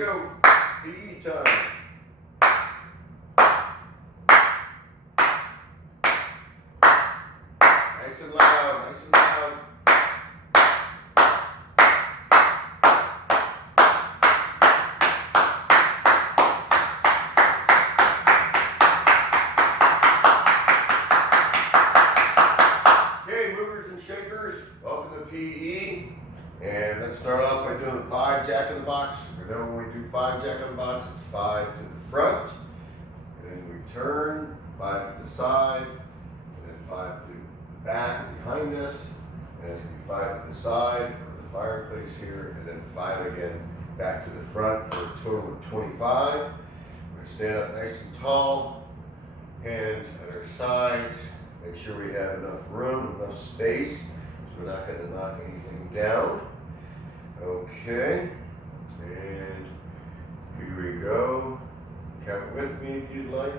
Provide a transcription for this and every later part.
go. PE time. Nice and loud, nice and loud. Okay, movers and shakers, welcome to PE. And let's start off by doing 5 jack in the box. Remember when we do 5 jack in the box, it's 5 to the front, and then we turn, 5 to the side, and then 5 to the back behind us, and it's going to be 5 to the side or the fireplace here, and then 5 again back to the front for a total of 25. We're going to stand up nice and tall, hands at our sides, make sure we have enough room, enough space, so we're not going to knock anything down. Okay, and here we go. Count with me if you'd like,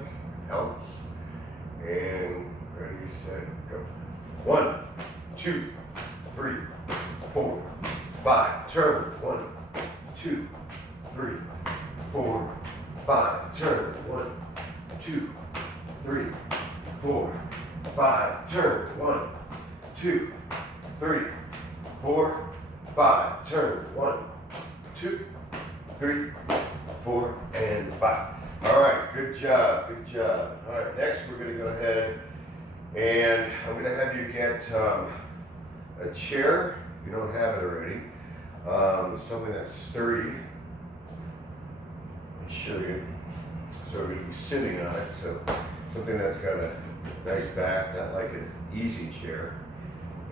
helps. And ready, set, go. 1, 2, 3, 4, 5, turn. 1, 2, 3, 4, 5, turn. 1, 2, 3, 4, 5, turn. 1, 2, 3, 4, 5, turn. 1, 2, 3, 4, and 5. All right, good job, good job. All right, next we're going to go ahead and I'm going to have you get a chair, if you don't have it already, something that's sturdy. Let me show you. So we're going to be sitting on it, so something that's got a nice back, not like an easy chair.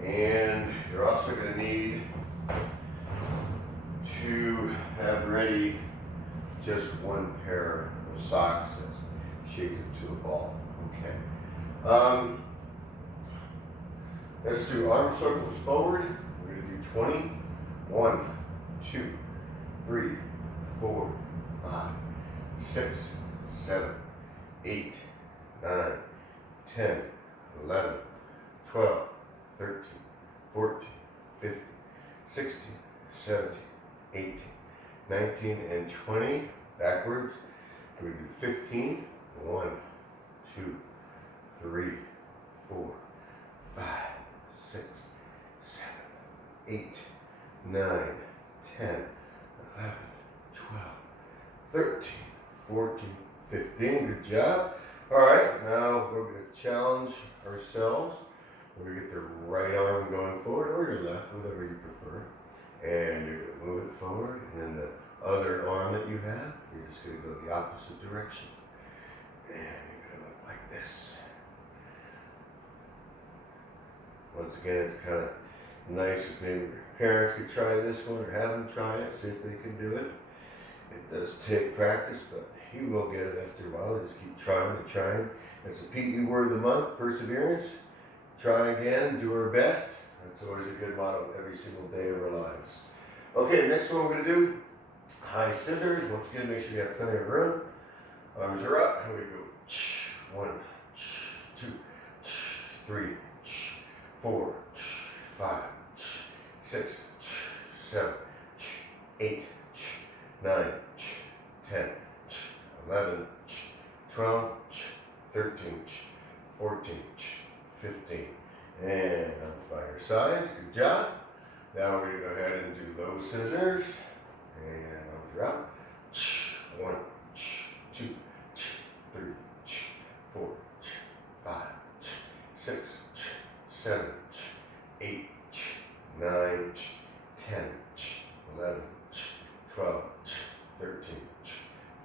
And you're also going to need to have ready just one pair of socks that's shaped into a ball. Okay. Let's do arm circles forward. We're going to do 20. 1, 2, 3, 4, 5, 6, 7, 8, 9, 10, 11, 12, 13, 14, 15, 16, 17, 18, 19, and 20. Backwards. We do 15. 1, 2, 3, 4, 5, 6, 7, 8, 9, 10, 11, 12, 13, 14, 15. Good job. All right, now we're going to challenge ourselves. We're going to get the right arm going forward, or your left, whatever you prefer. And you're going to move it forward, and then the other arm that you have, you're just going to go the opposite direction. And you're going to look like this. Once again, it's kind of nice if maybe your parents could try this one, or have them try it, see if they can do it. It does take practice, but you will get it after a while. Just keep trying and trying. It's a PE word of the month, perseverance. Try again, do our best. That's always a good motto every single day of our lives. Okay, next one we're going to do, high scissors. Once again, make sure you have plenty of room. Arms are up, and we go 1, 2, 3, 4, 5, 6, 7, 8, 9, 10, 11, 12, 13, 14, 15. And arms by your sides. Good job. Now we're going to go ahead and do low scissors. And arms are up. 1, 2, 3, 4, 5, 6, 7, 8, 9, 10, 11, 12, 13,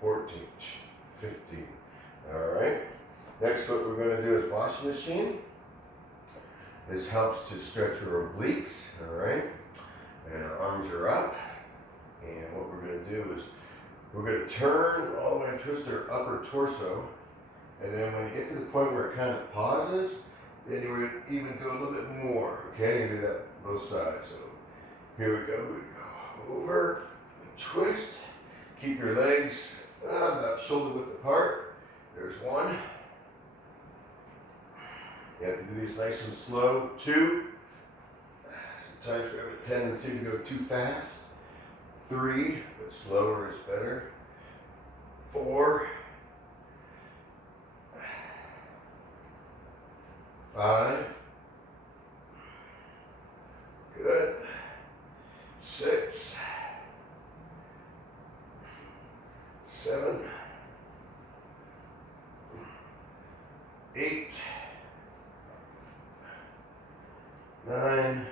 14, 15. All right. Next, what we're going to do is washing machine. This helps to stretch our obliques, all right? And our arms are up. And what we're going to do is we're going to turn all the way and twist our upper torso. And then when you get to the point where it kind of pauses, then you're going to even do a little bit more, okay? You can do that both sides. So here we go. We go over and twist. Keep your legs about shoulder width apart. There's 1. You have to do these nice and slow. 2. Sometimes we have a tendency to go too fast. 3. bit slower is better. 4, 5, good, 6, 7, 8, 9,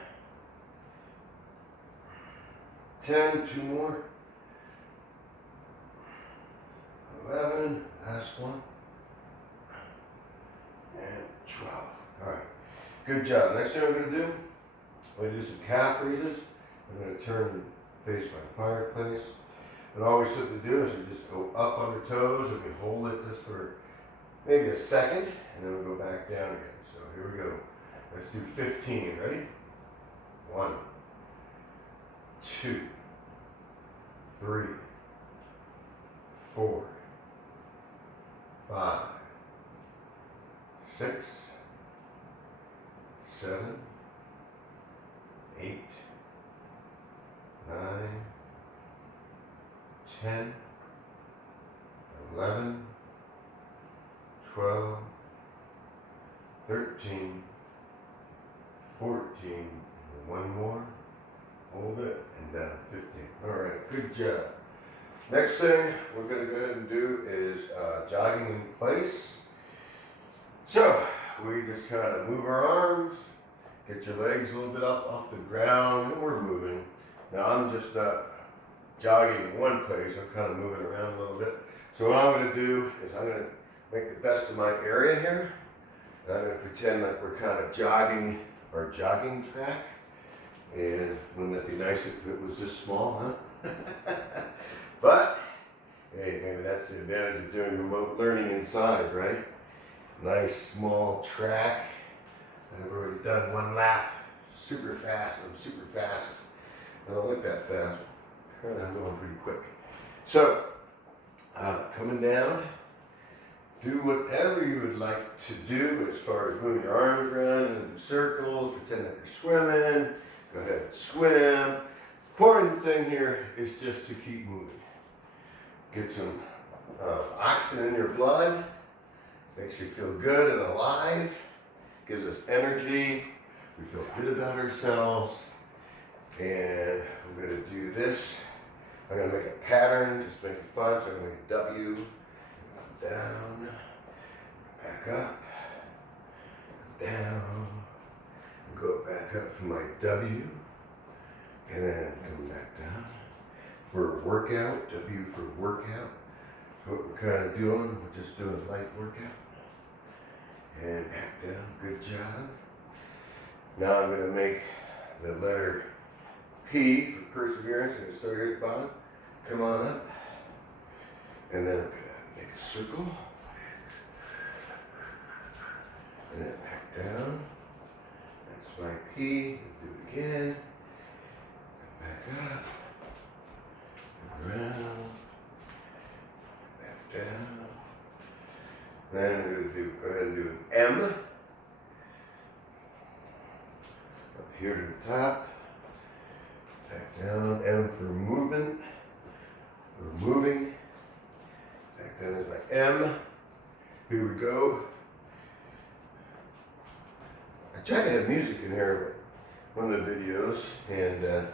10, 2 more, 11, last one, and 12. All right, good job. Next thing I'm going to do, I'm going to do some calf raises. I'm going to turn and face my fireplace. And all we simply do is we just go up on the toes and we hold it just for maybe a second, and then we go back down again. So here we go. Let's do 15. Ready? 1, 2, 3, 4, 5, 6, 7, 8, 9, 10, 11, 12, 13, 14, and one more. Hold it, and down 15. All right, good job. Next thing we're going to go ahead and do is jogging in place. So we just kind of move our arms, get your legs a little bit up off the ground, and we're moving. Now I'm just not jogging in one place, I'm kind of moving around a little bit. So what I'm going to do is I'm going to make the best of my area here. And I'm going to pretend like we're kind of jogging our jogging track. And wouldn't that be nice if it was this small, huh? But, hey, maybe that's the advantage of doing remote learning inside, right? Nice small track. I've already done 1 lap. Super fast. I'm super fast. I don't look that fast. I'm going pretty quick. So, coming down, do whatever you would like to do as far as moving your arms around and do circles, pretend that you're swimming. Go ahead and swim. Important thing here is just to keep moving. Get some oxygen in your blood. Makes you feel good and alive. Gives us energy. We feel good about ourselves. And we're going to do this. I'm going to make a pattern, just make it fun. So I'm going to make a W. Down. Back up. Down. Go back up for my W, and then come back down for a workout. W for workout. What we're kind of doing, we're just doing a light workout. And back down, good job. Now I'm going to make the letter P for perseverance. I'm going to start here at the bottom. Come on up. And then I'm going to make a circle. And then back down. My P, do it again, back up, around, back down. Then we're going to go ahead and do an M, up here to the top, back down, M for movement, we're moving, back down is my M, here we go. I tried to have music in here, but one of the videos, and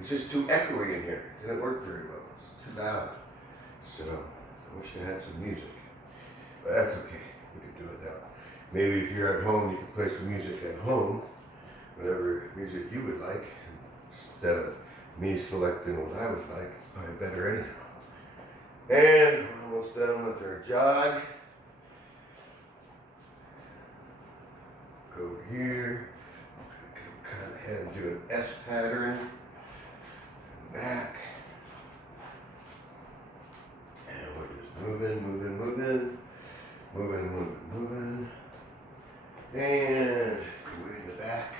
it's just too echoey in here. It didn't work very well. It's too loud. So I wish I had some music, but that's okay. We can do it without. Maybe if you're at home, you can play some music at home, whatever music you would like, instead of me selecting what I would like. It's probably better anyhow. And we're almost done with our jog. Go over here, kind of head and do an S pattern, and back, and we're just moving, moving, moving, moving, moving, moving, and way in the back,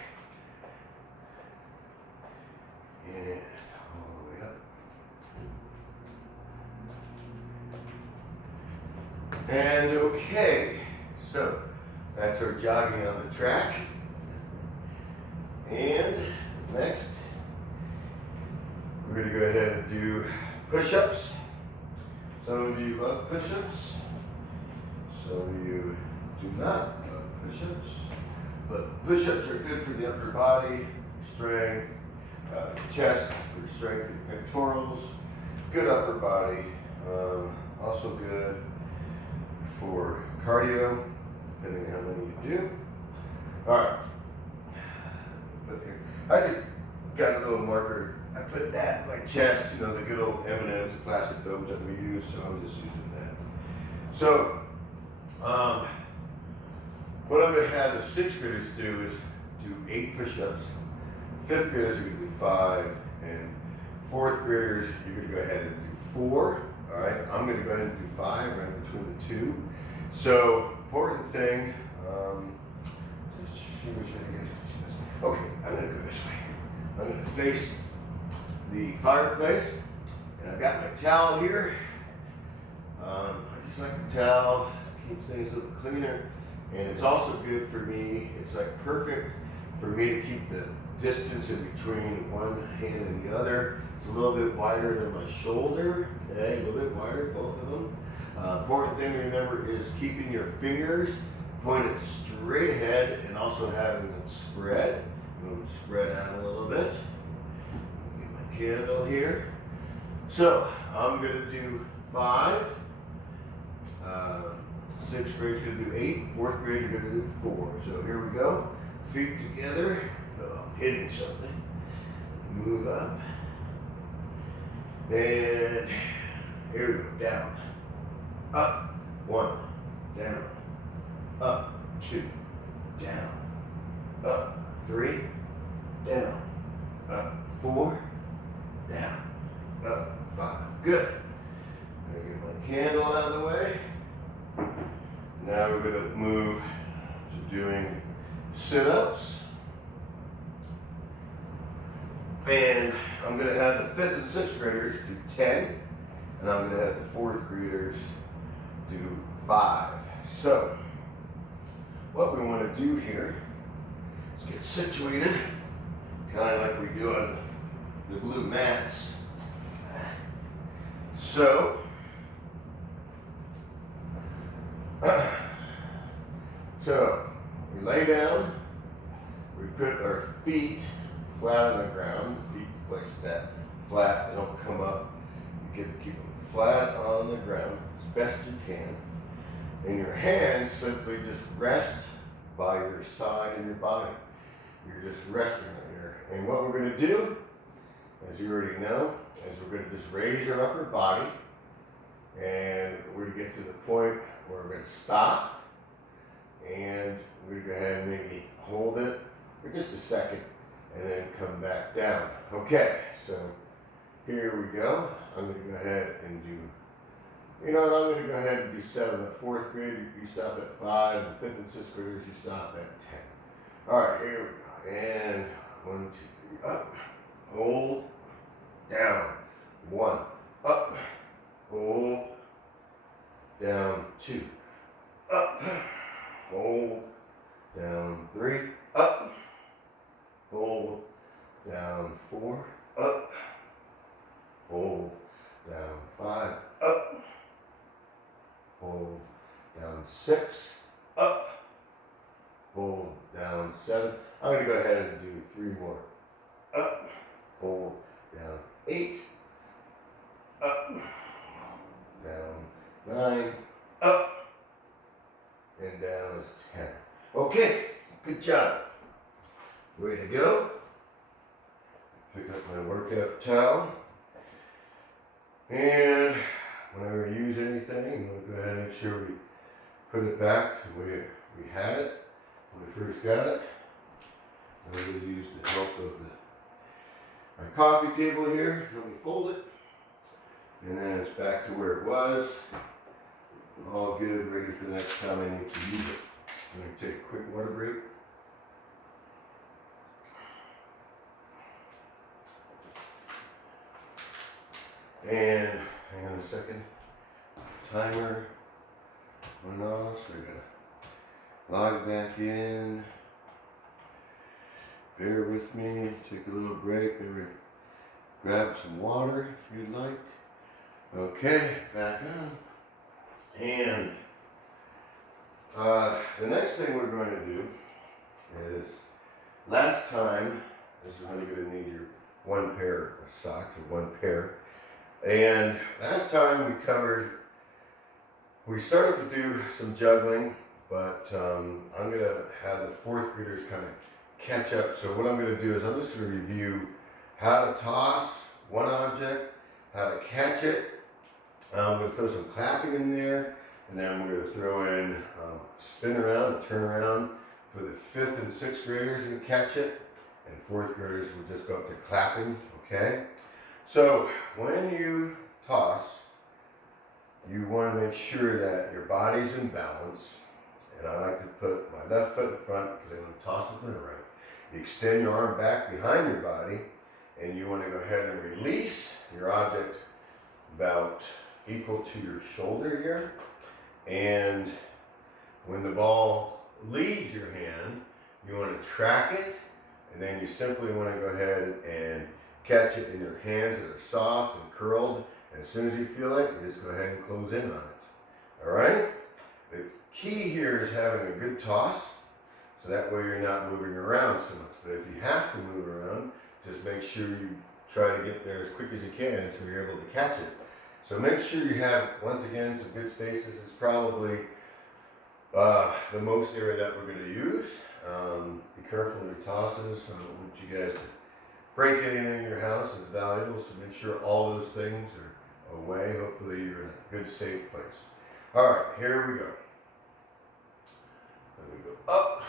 and all the way up, and okay, so that's our jogging on the track. And next, we're going to go ahead and do push-ups. Some of you love push-ups. Some of you do not love push-ups. But push-ups are good for the upper body, strength, chest for strength and pectorals, good upper body, also good for cardio, depending on how many you do. All right, put here. I just got a little marker. I put that in my chest, you know, the good old M&Ms, the plastic domes that we use, so I'm just using that. So, what I'm going to have the 6th graders do is do 8 push-ups. 5th graders are going to do 5, and 4th graders you're going to go ahead and do 4. All right, I'm going to go ahead and do 5 right between the 2. So, important thing. Okay, I'm going to go this way. I'm going to face the fireplace, and I've got my towel here. I just like the towel, keeps things a little cleaner, and it's also good for me. It's like perfect for me to keep the distance in between one hand and the other. It's a little bit wider than my shoulder, okay, a little bit wider, both of them. Important thing to remember is keeping your fingers pointed straight ahead and also having them spread. Move them spread out a little bit. Get my candle here. So I'm going to do 5. 6th grade's going to do 8. 4th grade, you're going to do 4. So here we go. Feet together. Oh, I'm hitting something. Move up. And here we go. Down. Up. 1. Down. Up. 2. Down. Up. 3. Down. Up. 4. Down. Up. 5. Good. I'm going to get my candle out of the way. Now we're going to move to doing sit-ups. And I'm going to have the 5th and 6th graders do 10. And I'm going to have the 4th graders do 5. So, what we want to do here is get situated, kind of like we do on the blue mats. So, we lay down, we put our feet flat on the ground, feet place that flat, they don't come up. You get to keep them flat on the ground as best you can. And your hands simply just rest by your side and your body. You're just resting right here. And what we're going to do, as you already know, is we're going to just raise your upper body, and we're going to get to the point where we're going to stop, and we're going to go ahead and maybe hold it for just a second, and then come back down. Okay, so here we go. I'm going to go ahead and do, you know what, I'm going to go ahead and do 7. At 4th grade, you stop at 5. The 5th and 6th graders, you stop at 10. All right, here we go. And 1, 2, 3, up, hold, down, 1, up, hold, down, 2, up, hold, down, 3, up, hold, down, 4, up, hold, down, 5, up, hold, down, 6, up, hold, down, 7. I'm going to go ahead and do 3 more. Up, hold, down, 8, up, down, 9, up, and down is 10. Okay, good job. Way to go. Pick up my workout towel. And whenever we use anything, we'll go ahead and make sure we put it back to where we had it when we first got it. And we'll use the help of our coffee table here. Let me fold it. And then it's back to where it was. All good, ready for the next time I need to use it. I'm going to take a quick water break. And hang on a second. Timer went off, so I gotta log back in. Bear with me, take a little break, maybe grab some water if you'd like. Okay, back on. And the next thing we're going to do is, last time, this is when you're going to need your one pair of socks, or one pair. And last time we started to do some juggling, but I'm going to have the fourth graders kind of catch up. So what I'm going to do is I'm just going to review how to toss one object, how to catch it. I'm going to throw some clapping in there, and then we're going to throw in spin around and turn around for the fifth and sixth graders to catch it, and fourth graders will just go up to clapping, okay? So when you toss, you want to make sure that your body's in balance, and I like to put my left foot in front because I'm going to toss with my right. You extend your arm back behind your body, and you want to go ahead and release your object about equal to your shoulder here. And when the ball leaves your hand, you want to track it, and then you simply want to go ahead and catch it in your hands that are soft and curled. And as soon as you feel it, you just go ahead and close in on it. All right? The key here is having a good toss, so that way you're not moving around so much. But if you have to move around, just make sure you try to get there as quick as you can so you're able to catch it. So make sure you have, once again, some good spaces. It's probably the most area that we're going to use. Be careful with your tosses. I don't want you guys to break anything in your house. It's valuable, so make sure all those things are away. Hopefully you're in a good, safe place. All right, here we go. Then we go up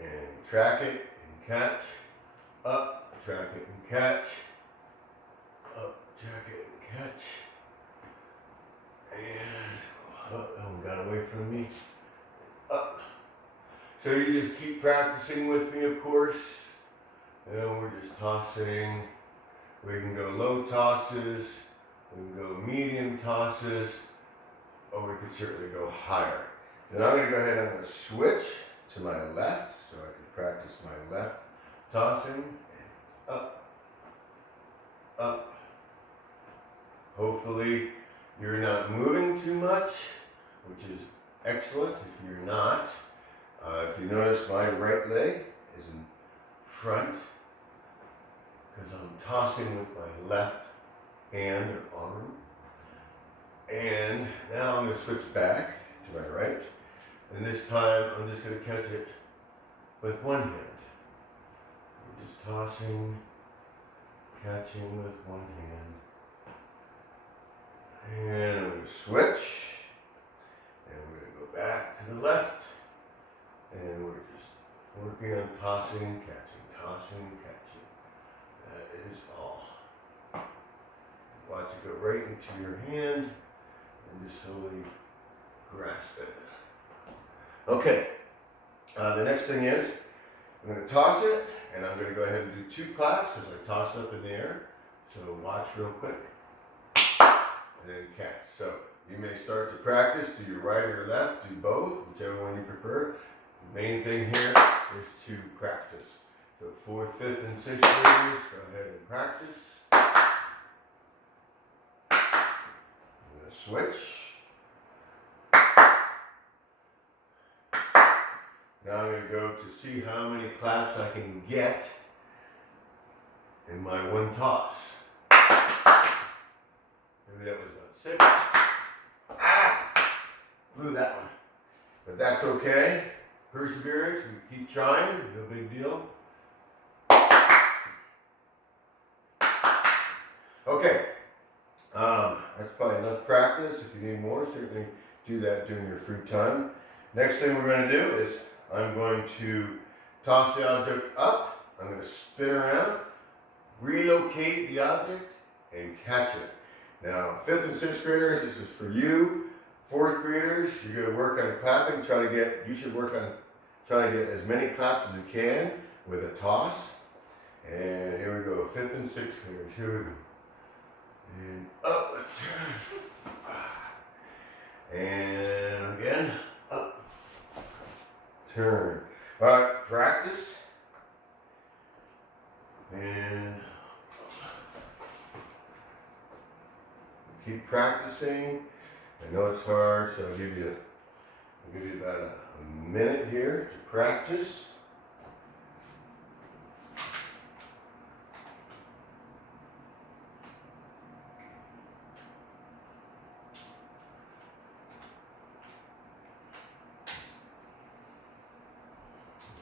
and track it and catch. Up, track it and catch. Up, track it and catch. And up, that one got away from me. Up. So you just keep practicing with me, of course. And then we're just tossing. We can go low tosses, we can go medium tosses, or we could certainly go higher. Then I'm going to go ahead and I'm going to switch to my left so I can practice my left tossing. And up, up. Hopefully you're not moving too much, which is excellent if you're not. If you notice, my right leg is in front because I'm tossing with my left hand or arm. And now I'm going to switch back to my right. And this time I'm just going to catch it with one hand. I'm just tossing, catching with one hand. And I'm going to switch. And we're going to go back to the left. And we're just working on tossing, catching. That is all. Watch it go right into your hand and just slowly grasp it. Okay, the next thing is I'm going to toss it, and I'm going to go ahead and do 2 claps as I toss it up in the air. So watch real quick, and then catch. So you may start to practice, do your right or your left, do both, whichever one you prefer. The main thing here is to practice. So 4th, 5th, and 6th graders, go ahead and practice. I'm going to switch. Now I'm going to go to see how many claps I can get in my one toss. Maybe that was about 6. Blew that one. But that's okay. Perseverance, we keep trying, no big deal. Okay, that's probably enough practice. If you need more, certainly do that during your free time. Next thing we're going to do is I'm going to toss the object up, I'm going to spin around, relocate the object, and catch it. Now, 5th and 6th graders, this is for you. 4th graders, you're going to work on clapping, you should work on trying to get as many claps as you can with a toss. And here we go, 5th and 6th graders, here we go. And up, and again, up, turn. All right, practice. And I know it's hard, so I'll give you about a minute here to practice.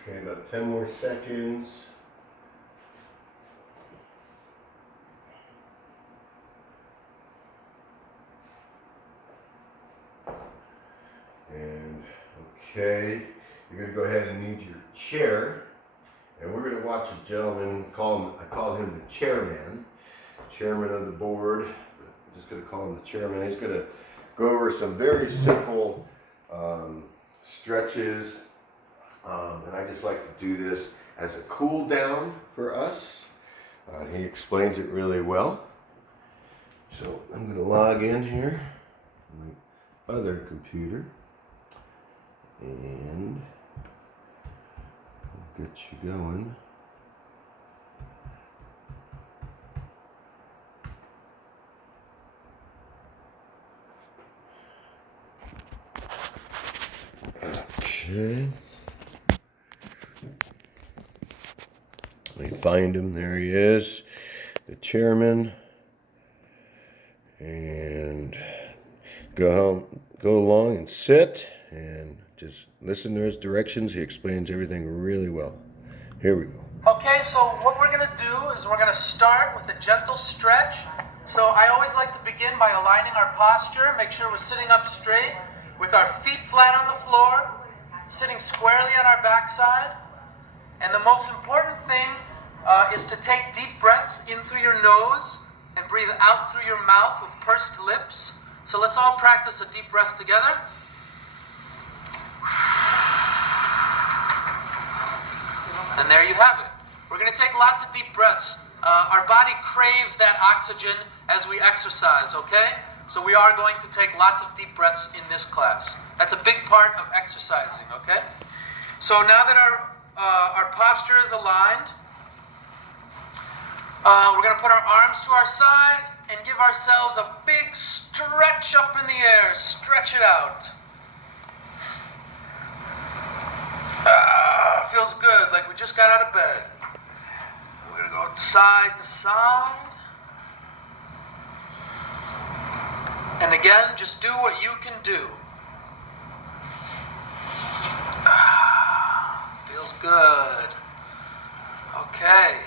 Okay, about 10 more seconds. And okay, you're going to go ahead and need your chair. And we're going to watch a gentleman, I call him the chairman of the board. I'm just going to call him the chairman. He's going to go over some very simple stretches. And I just like to do this as a cool down for us. He explains it really well. So I'm going to log in here on my other computer. And I'll get you going. Okay. Let me find him. There he is, the chairman. And go along and sit and just listen to his directions. He explains everything really well. Here we go. Okay, so what we're going to do is we're going to start with a gentle stretch. So I always like to begin by aligning our posture. Make sure we're sitting up straight with our feet flat on the floor, sitting squarely on our backside. And the most important thing is to take deep breaths in through your nose and breathe out through your mouth with pursed lips. So let's all practice a deep breath together. And there you have it. We're going to take lots of deep breaths. Our body craves that oxygen as we exercise, okay? So we are going to take lots of deep breaths in this class. That's a big part of exercising, okay? So now that our posture is aligned, we're going to put our arms to our side and give ourselves a big stretch up in the air. Stretch it out. Feels good, like we just got out of bed. We're going to go side to side. And again, just do what you can do. Feels good. Okay.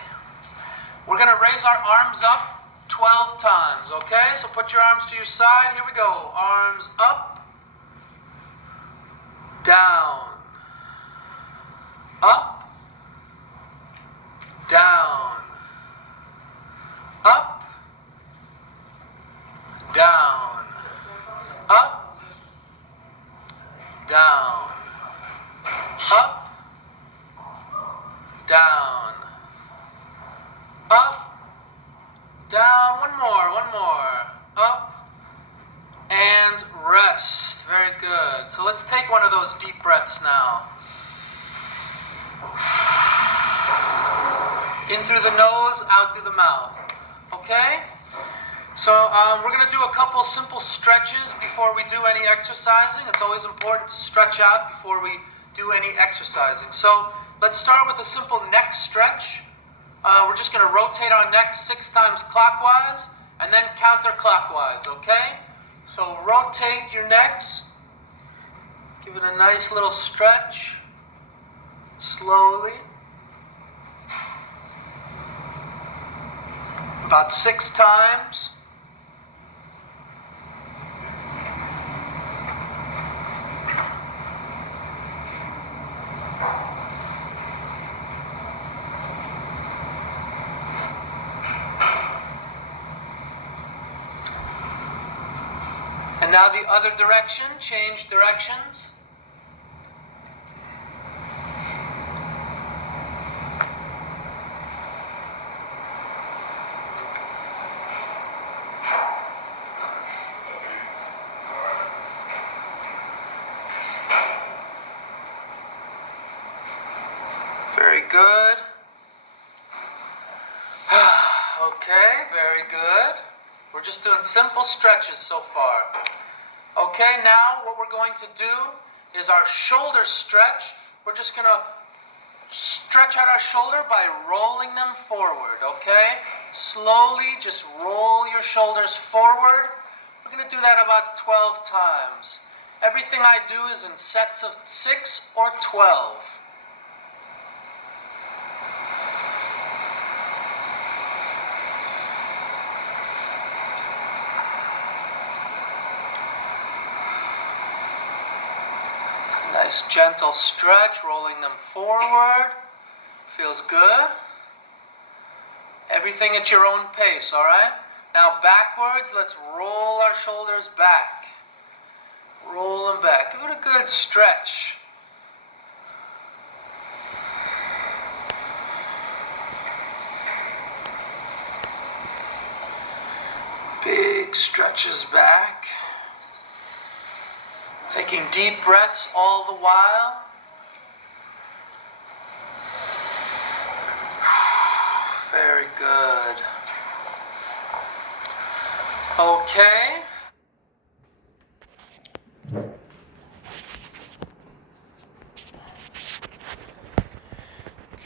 We're going to raise our arms up 12 times, okay? So put your arms to your side. Here we go. Arms up, down, up, down, up, down, up, down, up, down, up, down. One more. Up, and rest. Very good. So let's take one of those deep breaths now. In through the nose, out through the mouth. Okay? So we're going to do a couple simple stretches before we do any exercising. It's always important to stretch out before we do any exercising. So let's start with a simple neck stretch. We're just going to rotate our neck 6 times clockwise and then counterclockwise, okay? So rotate your necks. Give it a nice little stretch. Slowly. About 6 times. And now the other direction, change directions. Very good. Okay, very good. We're just doing simple stretches so far. Okay, now what we're going to do is our shoulder stretch. We're just going to stretch out our shoulder by rolling them forward, okay? Slowly just roll your shoulders forward. We're going to do that about 12 times. Everything I do is in sets of 6 or 12. Nice gentle stretch, rolling them forward. Feels good. Everything at your own pace, all right? Now backwards, let's roll our shoulders back. Roll them back. Give it a good stretch. Big stretches back. Taking deep breaths all the while. Very good. Okay.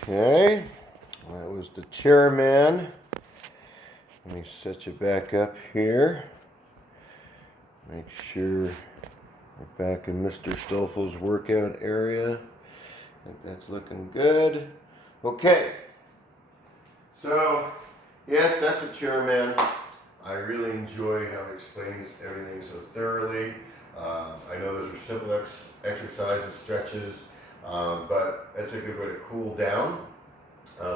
Okay, that was the chairman. Let me set you back up here. Make sure we're back in Mr. Stoffel's workout area. I think that's looking good. Okay, so yes, that's a chairman. I really enjoy how it explains everything so thoroughly. I know those are simple exercises, stretches, but that's a good way to cool down.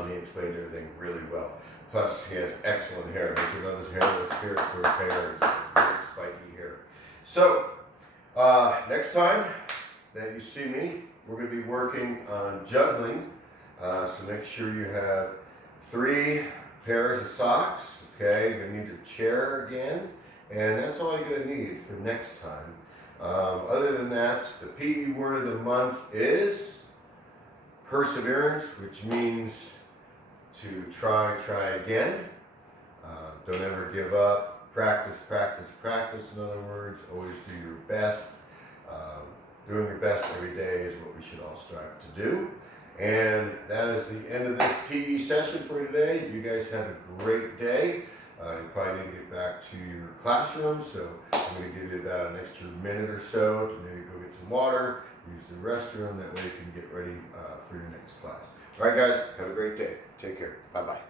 He explains everything really well. Plus, he has excellent hair. If you love his hair, let's hear it for his hair. It's very spiky hair. So, next time that you see me, we're going to be working on juggling. So make sure you have 3 pairs of socks. Okay, you're going to need your chair again. And that's all you're going to need for next time. Other than that, the PE word of the month is perseverance, which means to try again. Don't ever give up. Practice, practice, practice. In other words, always do your best. Doing your best every day is what we should all strive to do. And that is the end of this PE session for today. You guys have a great day. You probably need to get back to your classroom, so I'm going to give you about an extra minute or so to maybe go get some water, use the restroom. That way you can get ready for your next class. All right, guys, have a great day. Take care. Bye-bye.